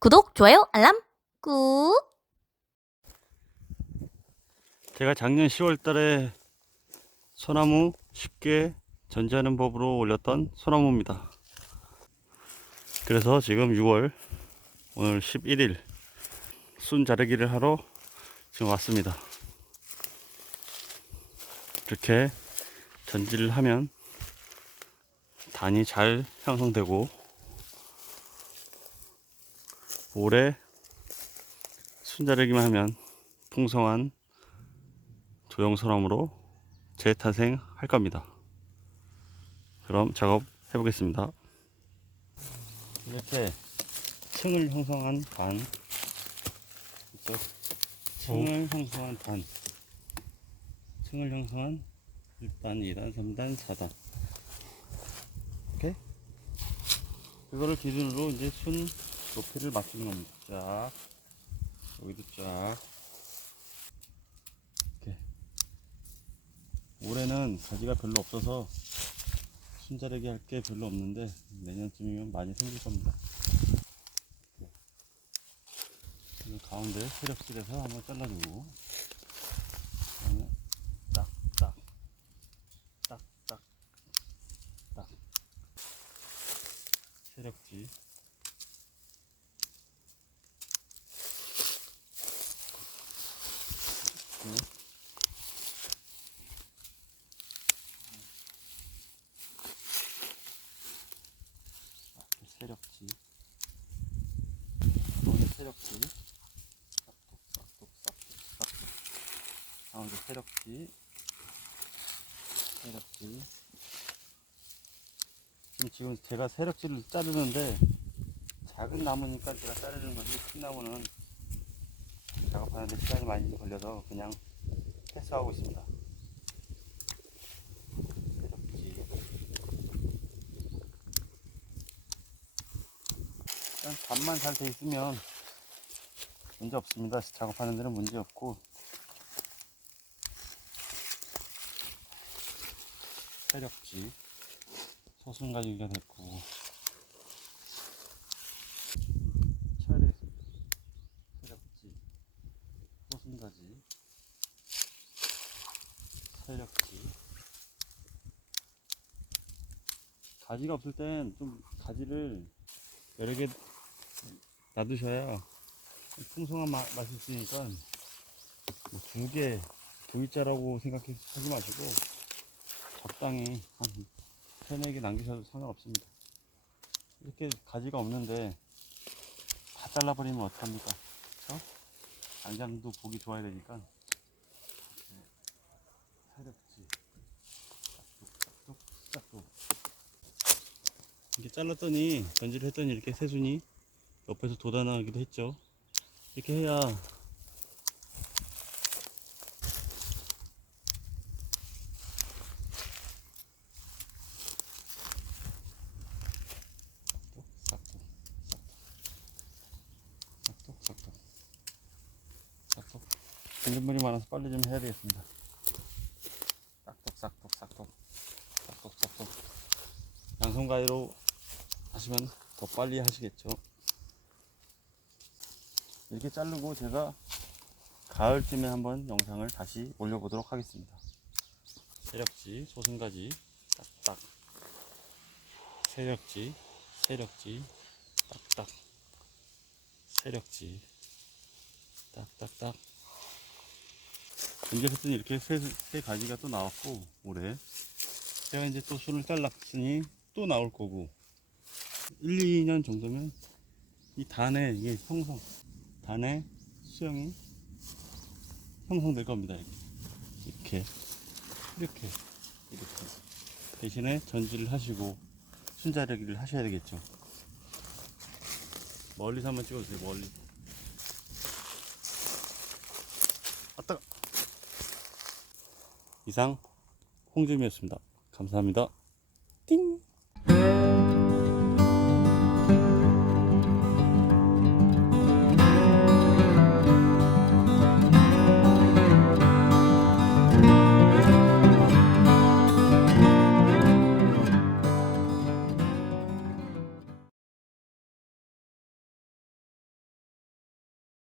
구독, 좋아요, 알람 꾹. 제가 작년 10월 달에 소나무 쉽게 전지하는 법으로 올렸던 소나무입니다. 그래서 지금 6월 오늘 11일 순 자르기를 하러 지금 왔습니다. 이렇게 전지를 하면 단이 잘 형성되고 올해 순 자르기만 하면 풍성한 조형소나무로 재탄생할 겁니다. 그럼 작업 해보겠습니다. 이렇게 층을 형성한 단, 있죠? 층을 형성한 단, 층을 형성한 1단, 2단, 3단, 4단. 이렇게 그거를 기준으로 이제 순 높이를 맞추는 겁니다. 쫙, 여기도 쫙. 올해는 가지가 별로 없어서 순자르기 할 게 별로 없는데 내년쯤이면 많이 생길 겁니다. 이 가운데 세력질에서 한번 잘라주고 그다음에 딱, 딱, 딱, 딱, 딱 세력지 네. 이렇게 세력지. 가운데 세력지. 싹둑 싹둑 싹둑 싹둑 가운데 세력지. 세력지. 지금 지금 제가 세력지를 자르는데 작은 나무니까 제가 자르는 거지 큰 나무는 하는데 시간이 많이 걸려서 그냥 패스하고 있습니다. 세력지 일단 단만 잘 돼 있으면 문제 없습니다. 작업하는 데는 문제 없고. 세력지 소순 가지기가 됐고 쳐야 되겠습니다. 세력지 소순 가지 세력지 가지가 없을 땐 좀 가지를 여러 개 놔두셔야 풍성한 맛, 맛이 있으니까 뭐 두 개, 두 위자라고 생각하지 마시고 적당히 한 세네 개 남기셔도 상관없습니다. 이렇게 가지가 없는데 다 잘라버리면 어떡합니까? 그쵸? 안장도 보기 좋아야 되니까 이렇게 사렵지 싹둑 싹둑 싹둑 이렇게 잘랐더니 전지를 했더니 이렇게 새순이 옆에서 돋아나기도 했죠. 이렇게 해야. 전전물이 많아서 빨리 좀 해야 되겠습니다. 싹둑, 싹둑, 싹둑, 싹둑, 싹둑. 양손 가위로 하시면 더 빨리 하시겠죠. 이렇게 자르고 제가 가을쯤에 한번 영상을 다시 올려보도록 하겠습니다. 세력지, 소순가지, 딱딱. 세력지, 세력지, 딱딱. 세력지, 딱딱딱. 연결했더니 이렇게 세, 세 가지가 또 나왔고, 올해. 제가 이제 또 순을 잘랐으니 또 나올 거고, 1, 2년 정도면 이 단에 이게 형성, 단에 수영이 형성될 겁니다. 이렇게. 이렇게. 이렇게. 이렇게. 대신에 전지를 하시고 순자르기를 하셔야 되겠죠. 멀리서 한번 찍어주세요, 멀리. 아따가. 이상 홍준이었습니다. 감사합니다.